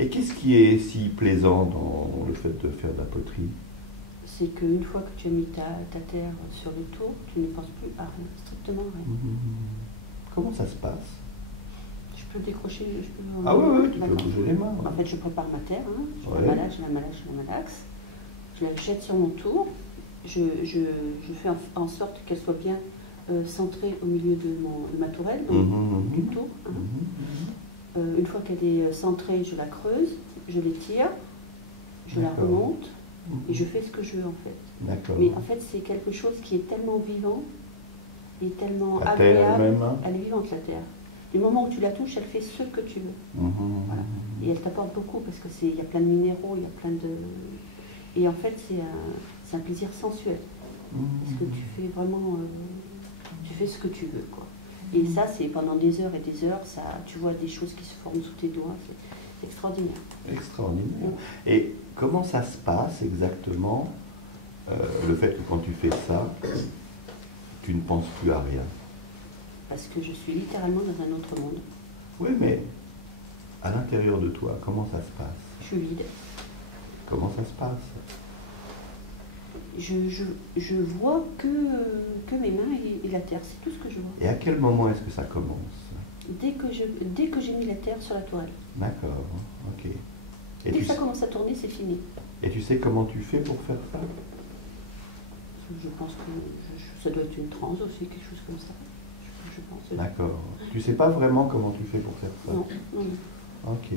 Et qu'est-ce qui est si plaisant dans le fait de faire de la poterie? C'est qu'une fois que tu as mis ta terre sur le tour, tu ne penses plus à rien, strictement rien. Comment ça se passe? Je peux décrocher, je peux... Ah ouais, tu peux D'accord. bouger les mains. En fait, je prépare ma terre, hein. Je Ouais. la malaxe, je la jette sur mon tour, je fais en sorte qu'elle soit bien centrée au milieu de ma tourelle, donc du tour. Hein. Une fois qu'elle est centrée, je la creuse, je l'étire, je la remonte et je fais ce que je veux en fait. D'accord. Mais en fait, c'est quelque chose qui est tellement vivant et tellement La terre agréable. elle-même, hein? Elle est vivante, la terre. Du moment où tu la touches, elle fait ce que tu veux. Voilà. Et elle t'apporte beaucoup parce que il y a plein de minéraux, il y a plein de... Et en fait, c'est un plaisir sensuel. Parce que tu fais vraiment... tu fais ce que tu veux, quoi. Et ça, c'est pendant des heures et des heures, ça, tu vois des choses qui se forment sous tes doigts. C'est extraordinaire. Extraordinaire. Et comment ça se passe exactement, le fait que quand tu fais ça, tu ne penses plus à rien? Parce que je suis littéralement dans un autre monde. Oui, mais à l'intérieur de toi, comment ça se passe? Je suis vide. Comment ça se passe? Je vois que mes mains et la terre, c'est tout ce que je vois. Et à quel moment est-ce que ça commence? Dès que j'ai mis la terre sur la tourelle. D'accord, ok. Et Dès que ça commence à tourner, c'est fini. Et tu sais comment tu fais pour faire ça? Je pense que ça doit être une transe aussi, quelque chose comme ça. Je pense. D'accord. Tu sais pas vraiment comment tu fais pour faire ça? Non. Ok,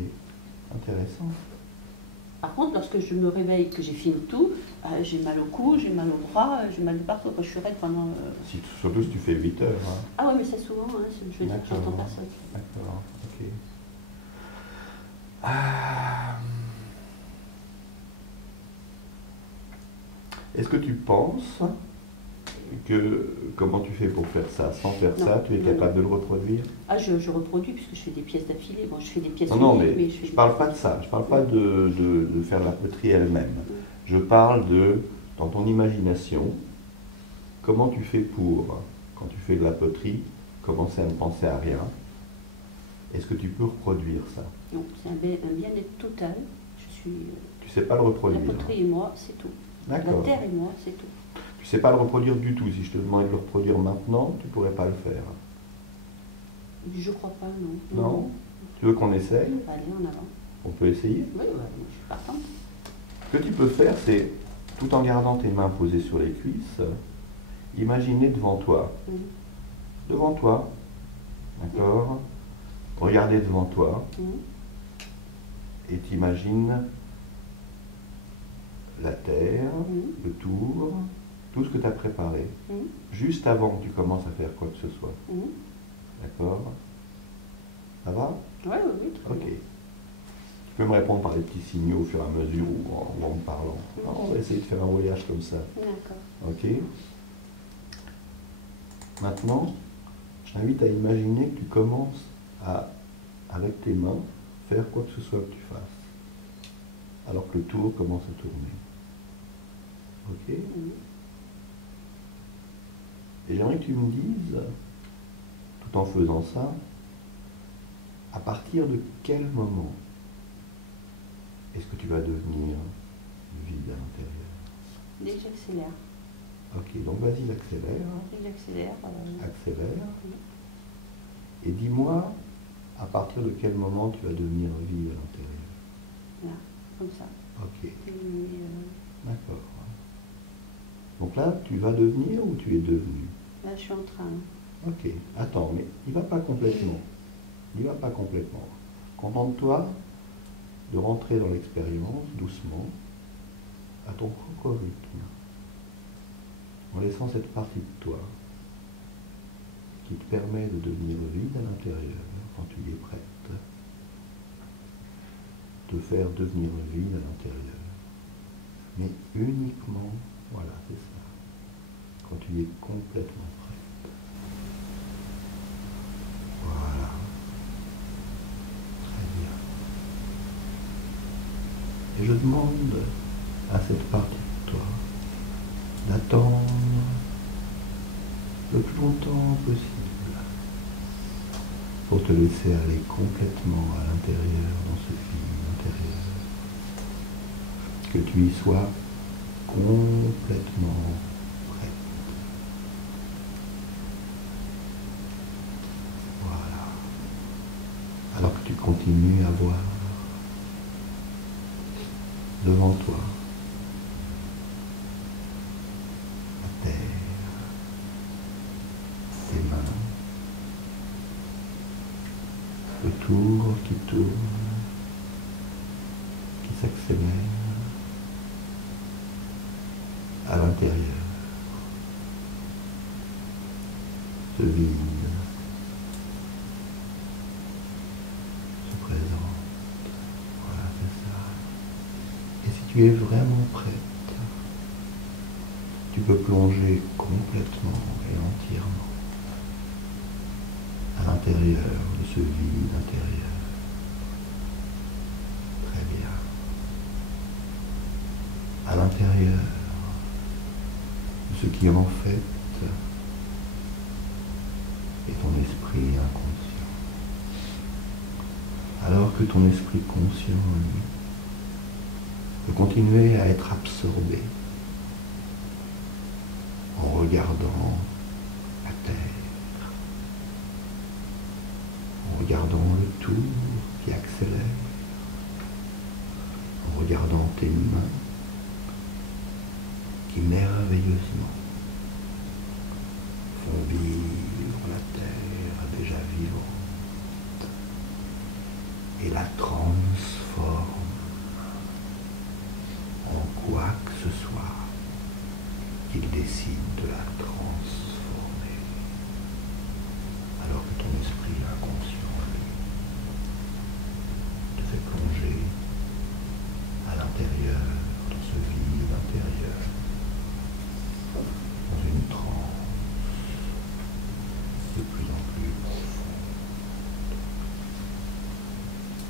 intéressant. Par contre, lorsque je me réveille, que j'ai fini tout, j'ai mal au cou, j'ai mal au bras, j'ai mal de partout. Je suis raide pendant... Surtout si tu fais 8 heures. Hein. Ah ouais, mais c'est souvent, hein, je veux dire que j'attends personne. D'accord, ok. Est-ce que tu penses que comment tu fais pour faire ça? Sans faire ça, tu es capable de le reproduire? Ah, je reproduis puisque je fais des pièces d'affilée. Bon, je fais des pièces Non, mais je parle pas de ça. Je parle pas de faire la poterie elle-même. Je parle de, dans ton imagination, comment tu fais pour, quand tu fais de la poterie, commencer à ne penser à rien. Est-ce que tu peux reproduire ça? Non, c'est un bien-être total. Tu sais pas le reproduire? La poterie et moi, c'est tout. La terre et moi, c'est tout. Tu sais pas le reproduire du tout. Si je te demandais de le reproduire maintenant, tu pourrais pas le faire. Je crois pas, non. Non? Tu veux qu'on essaye? Allez, en avant. On peut essayer? Oui, je suis partante. Ce que tu peux faire, c'est, tout en gardant tes mains posées sur les cuisses, imaginer devant toi. Devant toi. D'accord? Regardez devant toi. Et t'imagines la terre, le tour, tout ce que tu as préparé, juste avant que tu commences à faire quoi que ce soit. D'accord? Ça va? Oui. Ok. Tu peux me répondre par des petits signaux au fur et à mesure ou en me parlant. On va essayer de faire un voyage comme ça. D'accord. Ok? Maintenant, je t'invite à imaginer que tu commences à, avec tes mains, faire quoi que ce soit que tu fasses. Alors que le tour commence à tourner. Ok? Et j'aimerais que tu me dises, tout en faisant ça, à partir de quel moment est-ce que tu vas devenir vide à l'intérieur? Dès que j'accélère. Ok, donc vas-y, accélère. Dès que j'accélère. Accélère. Et dis-moi, à partir de quel moment tu vas devenir vide à l'intérieur? Là, comme ça. Ok. D'accord. Donc là, tu vas devenir ou tu es devenu? Là, je suis en train. Ok. Attends, mais il ne va pas complètement. Il ne va pas complètement. Contente-toi de rentrer dans l'expérience doucement, à ton propre rythme, en laissant cette partie de toi qui te permet de devenir vide à l'intérieur quand tu y es prête, te faire devenir vide à l'intérieur. Mais uniquement, voilà, c'est ça, quand tu y es complètement prête. Voilà. Très bien. Et je demande à cette partie de toi d'attendre le plus longtemps possible pour te laisser aller complètement à l'intérieur dans ce film intérieur. que tu y sois complètement prêt. Voilà. Alors que tu continues à voir devant toi la terre, tes mains, le tour qui tourne, qui s'accélère à l'intérieur, se vide, se présente. Voilà, c'est ça. Et si tu es vraiment prête, tu peux plonger complètement et entièrement à l'intérieur de ce vide intérieur. Très bien. À l'intérieur de ce qui en fait est ton esprit inconscient. Alors que ton esprit conscient, lui, peut continuer à être absorbé en regardant la terre, en regardant le tour qui accélère, en regardant tes mains qui merveilleusement font vivre la terre déjà vivante et la transforment en quoi que ce soit qu'il décide de la transformer, alors que ton esprit inconscient, lui, te fait plonger à l'intérieur, dans ce vide intérieur, dans une transe de plus en plus profonde,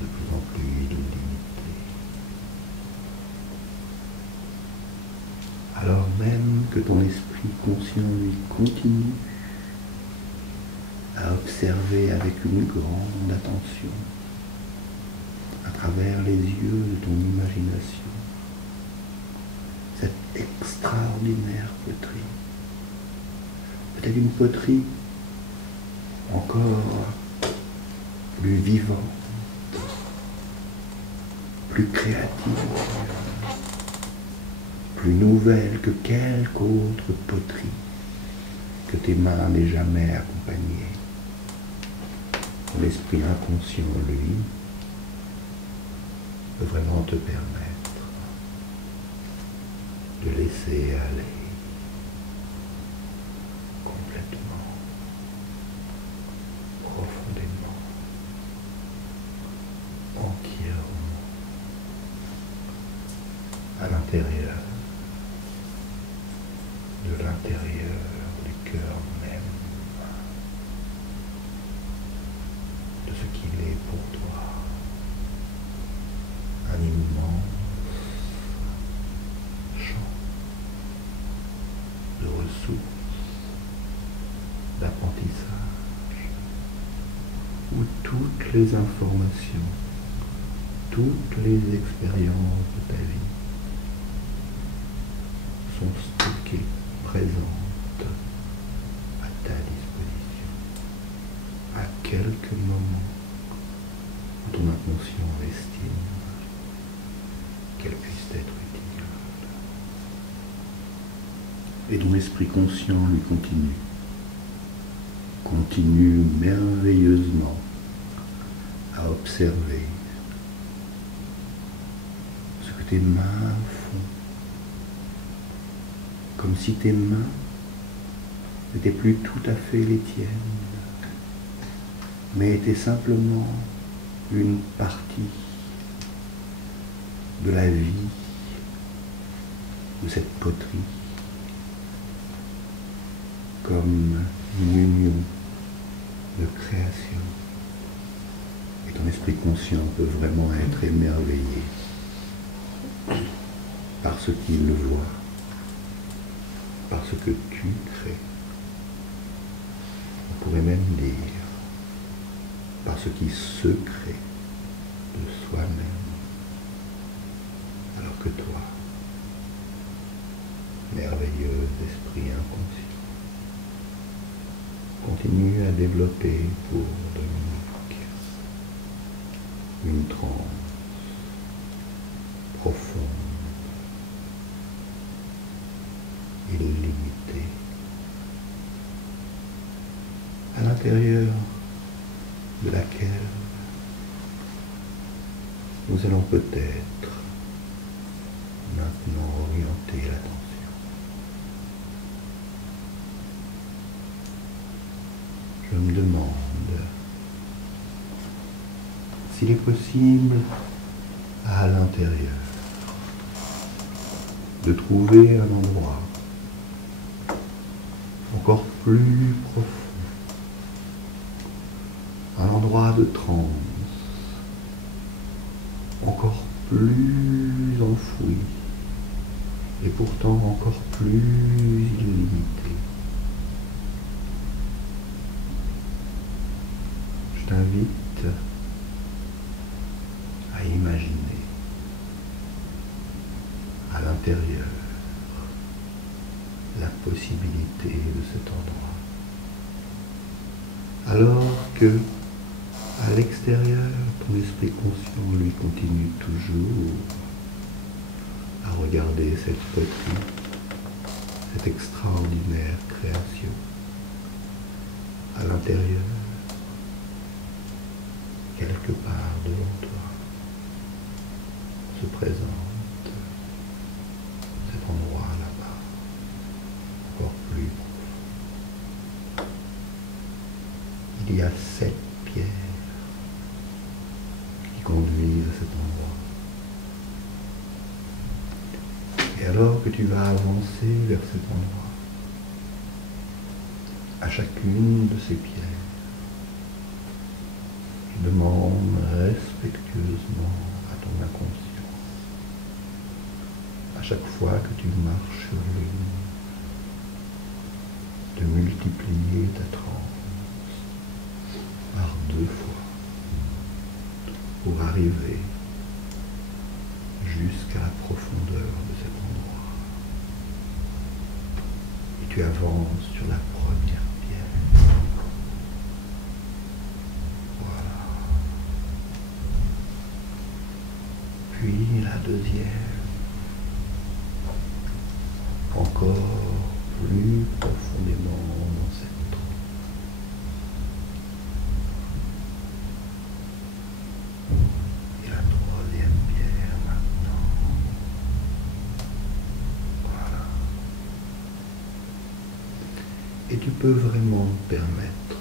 de plus en plus illimitée. Alors même que ton esprit conscient, lui, continue à observer avec une grande attention à travers les yeux de ton imagination cette extraordinaire poterie. Peut-être une poterie encore plus vivante, plus créative, plus nouvelle que quelque autre poterie que tes mains n'aient jamais accompagnée. L'esprit inconscient, lui, peut vraiment te permettre de laisser aller complètement, profondément, entièrement à l'intérieur du cœur même de ce qu'il est pour toi, un immense champ de ressources, d'apprentissage, où toutes les informations, toutes les expériences de ta vie sont stockées, présentes à ta disposition, à quelques moments où ton inconscient estime qu'elles puissent être utiles. Et ton esprit conscient lui continue merveilleusement à observer ce que tes mains font, comme si tes mains n'étaient plus tout à fait les tiennes, mais étaient simplement une partie de la vie de cette poterie, comme une union de création. Et ton esprit conscient peut vraiment être émerveillé par ce qu'il voit, par ce que tu crées. On pourrait même dire par ce qui se crée de soi-même, alors que toi, merveilleux esprit inconscient. Continue à développer pour Dominique une transe profonde, illimitée, à l'intérieur de laquelle nous allons peut-être maintenant orienter l'attention. Je me demande s'il est possible à l'intérieur de trouver un endroit encore plus profond, un endroit de transe encore plus enfoui et pourtant encore plus illimité. Je t'invite à imaginer à l'intérieur la possibilité de cet endroit, alors que à l'extérieur, ton esprit conscient, lui, continue toujours à regarder cette poterie, cette extraordinaire création. À l'intérieur, quelque part devant toi, se présente cet endroit là-bas, encore plus profond. Il y a 7 pierres qui conduisent à cet endroit. Et alors que tu vas avancer vers cet endroit, à chacune de ces pierres, tu demandes respectueusement à ton inconscient, à chaque fois que tu marches sur l'une, de multiplier ta transe par 2 fois pour arriver jusqu'à la profondeur de cet endroit. Et tu avances sur la première pierre. Voilà. Puis la deuxième. Encore plus profondément dans cette transe. Et la troisième pierre maintenant. Voilà. Et tu peux vraiment te permettre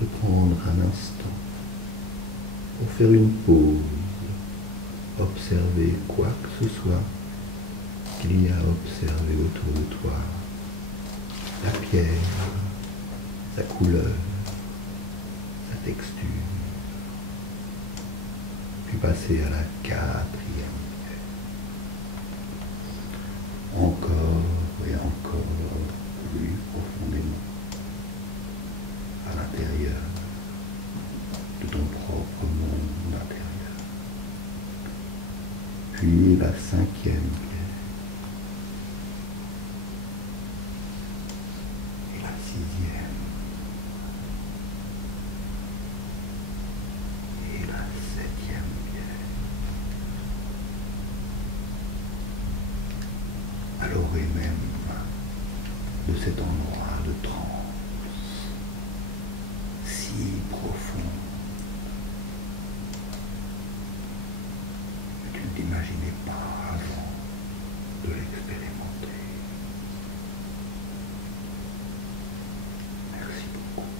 de prendre un instant pour faire une pause, observer quoi que ce soit qu'il y a à observer autour de toi, la pierre, sa couleur, sa texture, puis passer à la 4e pierre. Encore et encore plus profondément à l'intérieur de ton propre monde intérieur. Puis la 5e pierre. Et la 7e pierre. À l'orée même de cet endroit de transe si profond que tu ne t'imaginais pas avant de l'expérimenter. Merci beaucoup.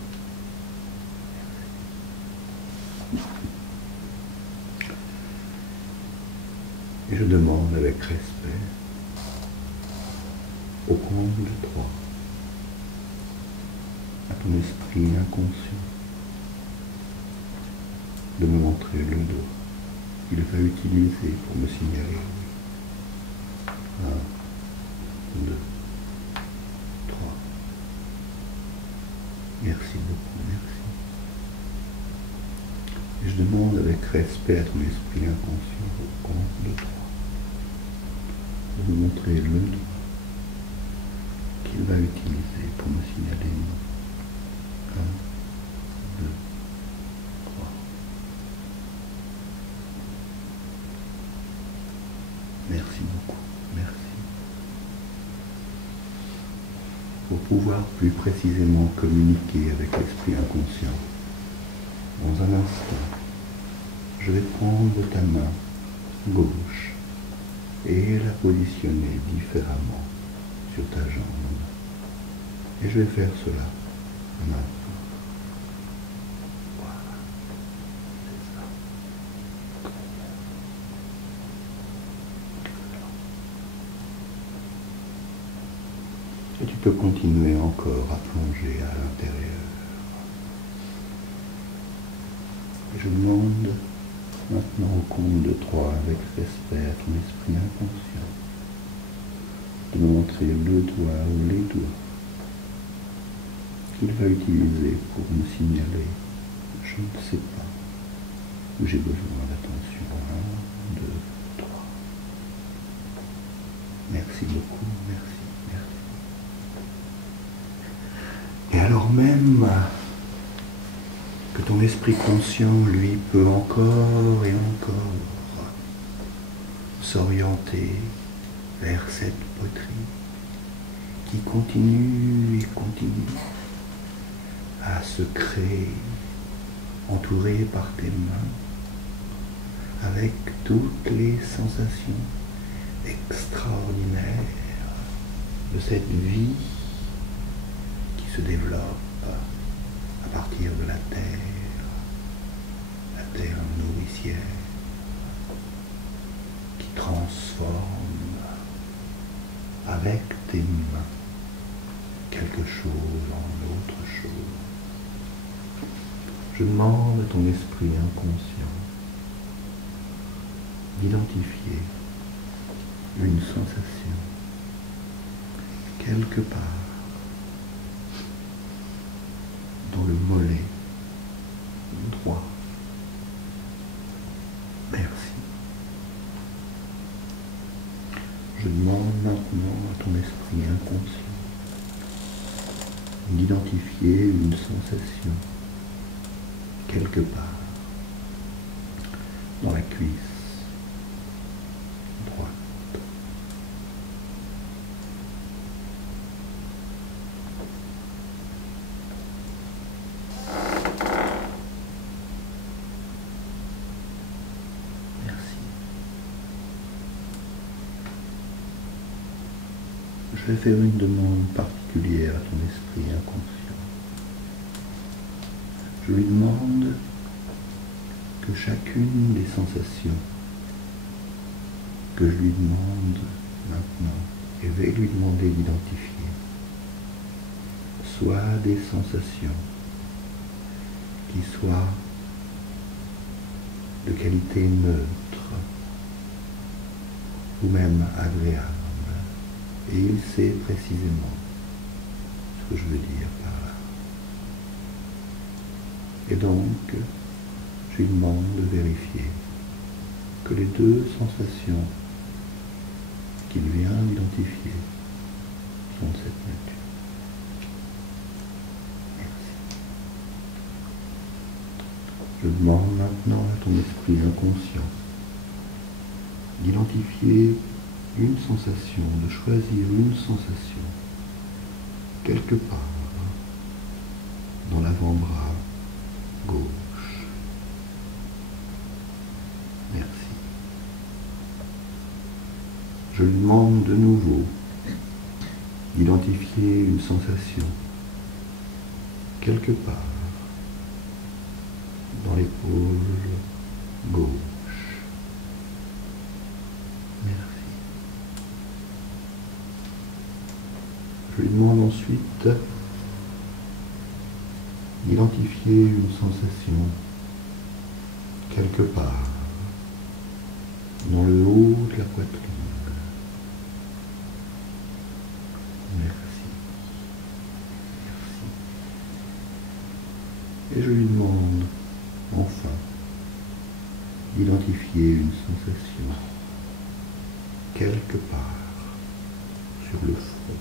Et je demande avec respect, au compte de 3, à ton esprit inconscient, de me montrer le doigt qu'il va utiliser pour me signaler. 1, 2, 3. Merci beaucoup, merci. Et je demande avec respect à ton esprit inconscient, au compte de 3, de me montrer le doigt qu'il va utiliser pour me signaler 1, 2, 3. Merci beaucoup, merci. Pour pouvoir plus précisément communiquer avec l'esprit inconscient, dans un instant, je vais prendre ta main gauche et la positionner différemment sur ta jambe. Et je vais faire cela maintenant. Voilà, c'est ça. Et tu peux continuer encore à plonger à l'intérieur. Et je demande maintenant au compte de 3 avec respect à ton esprit inconscient de me montrer le doigt ou les doigts qu'il va utiliser pour me signaler, je ne sais pas, où j'ai besoin d'attention. 1, 2, 3. Merci beaucoup, merci, merci. Et alors même que ton esprit conscient, lui, peut encore et encore s'orienter vers cette poterie qui continue et continue à se créer, entourée par tes mains, avec toutes les sensations extraordinaires de cette vie qui se développe à partir de la terre nourricière, qui transforme avec tes mains quelque chose en autre chose. Je demande à ton esprit inconscient d'identifier une sensation quelque part dans le mollet droit. Merci. Je demande maintenant à ton esprit inconscient d'identifier une sensation quelque part dans la cuisse droite. Je vais faire une demande particulière à ton esprit inconscient. Je lui demande que chacune des sensations que je lui demande maintenant et vais lui demander d'identifier soient des sensations qui soient de qualité neutre ou même agréable. Et il sait précisément ce que je veux dire par là. Et donc, je lui demande de vérifier que les deux sensations qu'il vient d'identifier sont de cette nature. Merci. Je demande maintenant à ton esprit inconscient d'identifier une sensation, de choisir une sensation quelque part dans l'avant-bras gauche. Merci. Je lui demande de nouveau d'identifier une sensation quelque part dans l'épaule gauche. Merci. Je lui demande ensuite d'identifier une sensation quelque part dans le haut de la poitrine. Merci. Merci. Et je lui demande enfin d'identifier une sensation quelque part sur le front.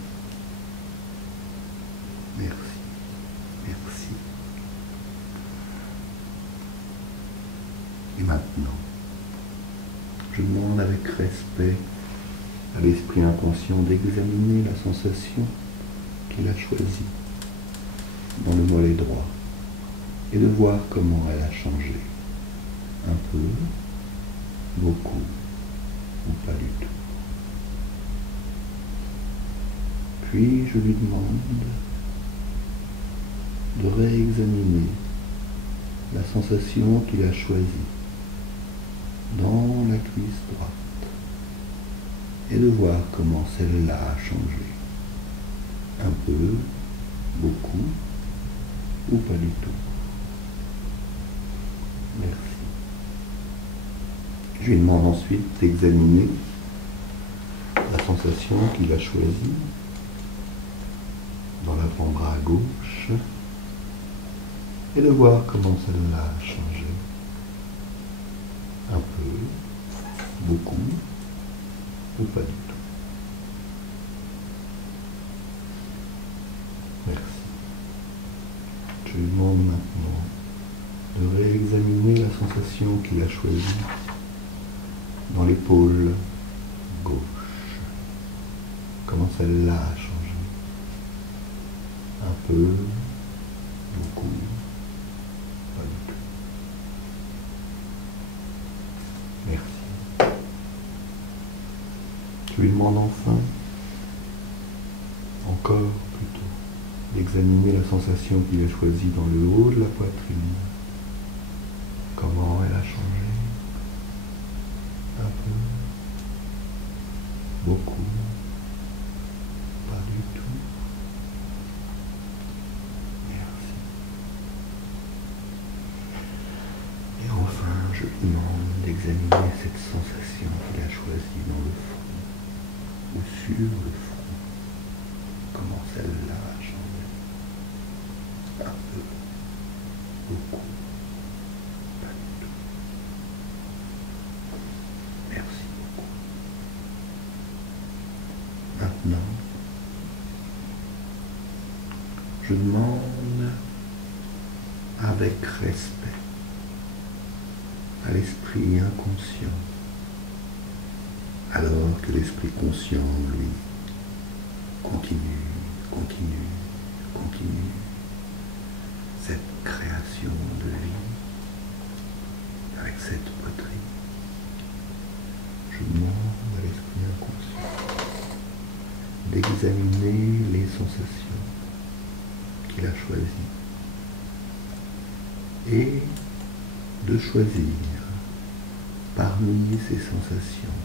Merci. Merci. Et maintenant, je demande avec respect à l'esprit inconscient d'examiner la sensation qu'il a choisie dans le mollet droit et de voir comment elle a changé. Un peu, beaucoup ou pas du tout. Puis je lui demande de réexaminer la sensation qu'il a choisie dans la cuisse droite et de voir comment celle-là a changé. Un peu, beaucoup ou pas du tout. Merci. Je lui demande ensuite d'examiner la sensation qu'il a choisie dans l'avant-bras gauche et de voir comment celle-là a changé. Un peu, beaucoup ou pas du tout. Merci. Je lui demande maintenant de réexaminer la sensation qu'il a choisie dans l'épaule gauche. Comment celle-là a changé. Un peu, beaucoup, pas du tout. Merci. Je lui demande enfin, encore plutôt, d'examiner la sensation qu'il a choisie dans le haut de la poitrine. Comment elle a changé. Un peu, beaucoup, pas du tout. Merci. Et enfin, je lui demande d'examiner cette sensation qu'il a choisie dans le front ou sur le front. Comment celle-là a changé. Un peu, beaucoup. Maintenant, je demande avec respect à l'esprit inconscient, alors que l'esprit conscient, lui, continue cette création de vie avec cette poterie. Je demande à l'esprit inconscient d'examiner les sensations qu'il a choisies et de choisir parmi ces sensations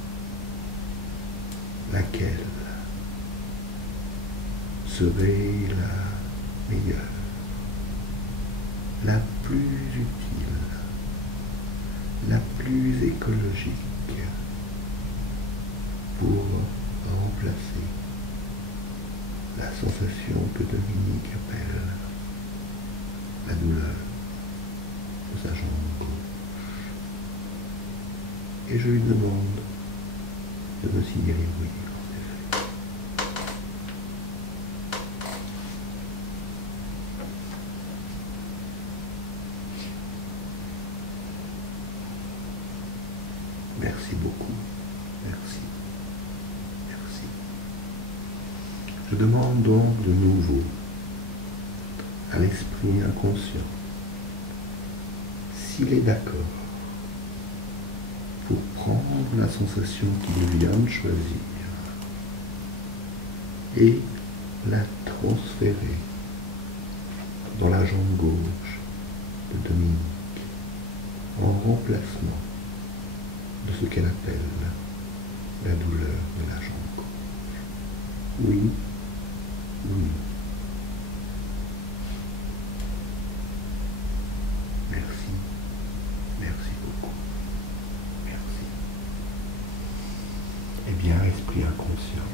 laquelle serait la meilleure, la plus utile, la plus écologique pour remplacer la sensation que Dominique appelle la douleur de sa jambe gauche. Et je lui demande de me signaler oui, en effet. Merci beaucoup. Merci. Merci. Je demande donc de nouveau à l'esprit inconscient s'il est d'accord pour prendre la sensation qu'il vient de choisir et la transférer dans la jambe gauche de Dominique en remplacement de ce qu'elle appelle la douleur de la jambe gauche. Oui, oui. Merci. Merci beaucoup. Merci. Eh bien, esprit inconscient,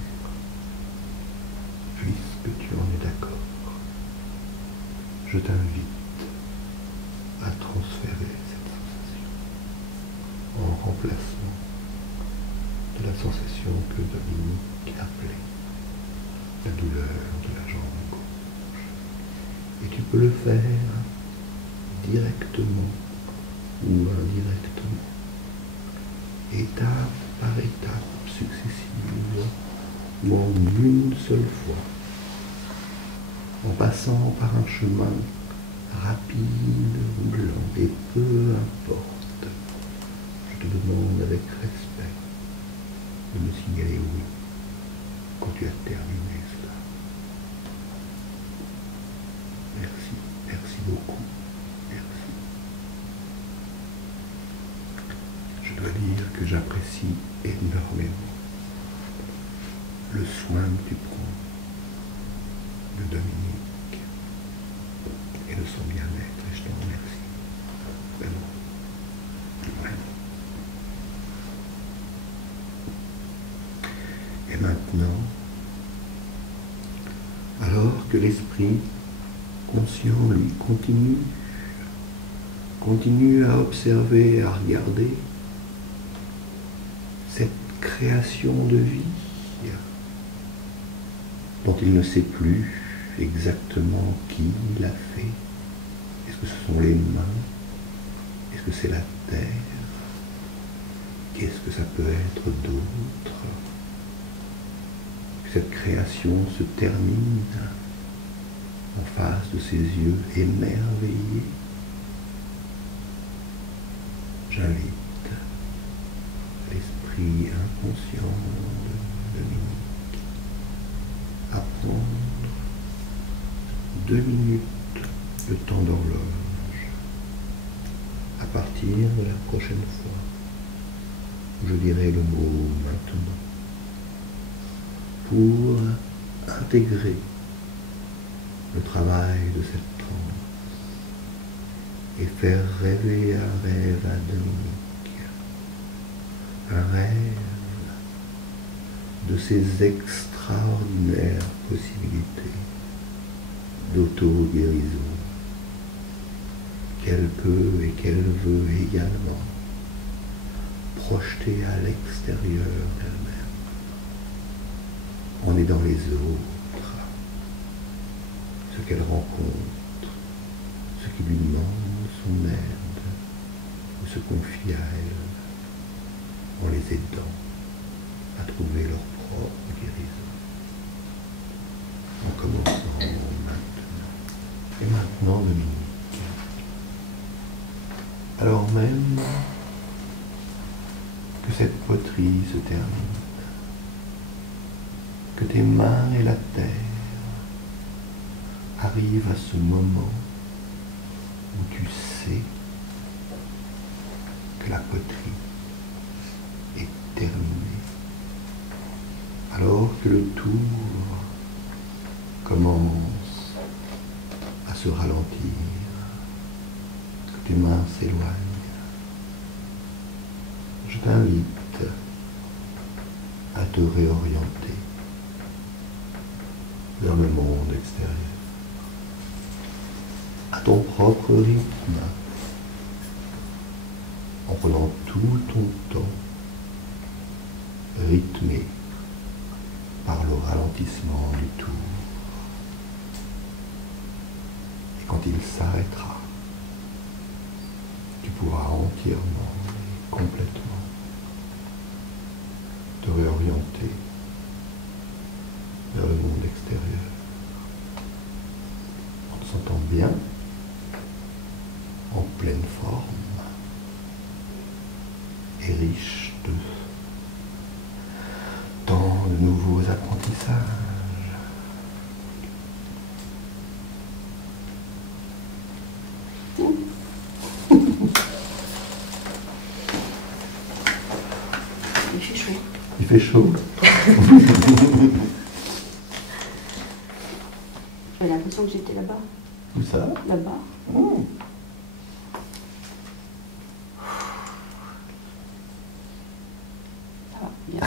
puisque tu en es d'accord, je t'invite à transférer cette sensation en remplacement de la sensation que Dominique appelait la douleur de la jambe gauche. Et tu peux le faire directement ou indirectement, étape par étape successive, ou en une seule fois, en passant par un chemin rapide ou lent, et peu importe. Je te demande avec respect de me signaler oui quand tu as terminé cela. Merci, merci beaucoup, merci. Je dois dire que j'apprécie énormément le soin que tu prends de Dominique et de son bien-être, et je t'en remercie. Vraiment. Vraiment. Et maintenant, alors que l'esprit conscient, lui, continue à observer, à regarder cette création de vie dont il ne sait plus exactement qui l'a fait. Est-ce que ce sont les mains? Est-ce que c'est la terre? Qu'est-ce que ça peut être d'autre? Que cette création se termine en face de ses yeux émerveillés. J'invite l'esprit inconscient de Dominique à prendre 2 minutes de temps d'horloge à partir de la prochaine fois où je dirai le mot maintenant pour intégrer le travail de cette transe et faire rêver un rêve à Dominique, un rêve de ces extraordinaires possibilités d'auto-guérison qu'elle peut et qu'elle veut également projeter à l'extérieur d'elle-même. On est dans les autres, ce qu'elle rencontre, ce qui lui demande son aide, ou se confie à elle, en les aidant à trouver leur propre guérison. En commençant maintenant. Et maintenant, Dominique. Alors même que cette poterie se termine, que tes mains et la terre arrivent à ce moment où tu sais que la poterie est terminée, alors que le tour commence à se ralentir, que tes mains s'éloignent, je t'invite à te réorienter vers le monde extérieur, à ton propre rythme, en prenant tout ton temps, rythmé par le ralentissement du tour. Et quand il s'arrêtera, tu pourras entièrement et complètement te réorienter vers le monde extérieur, en te sentant bien, en pleine forme et riche de tant de nouveaux apprentissages. Il fait chaud. Il fait chaud. J'ai l'impression que j'étais là-bas. Où ça? Là-bas. Oh. Ça va, bien.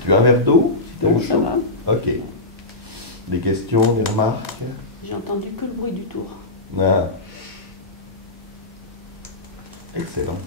Tu veux un verre d'eau? Si t'as Bon, eu ça chaud. va. Ok. Des questions, des remarques? J'ai entendu que le bruit du tour. Ah. Excellent.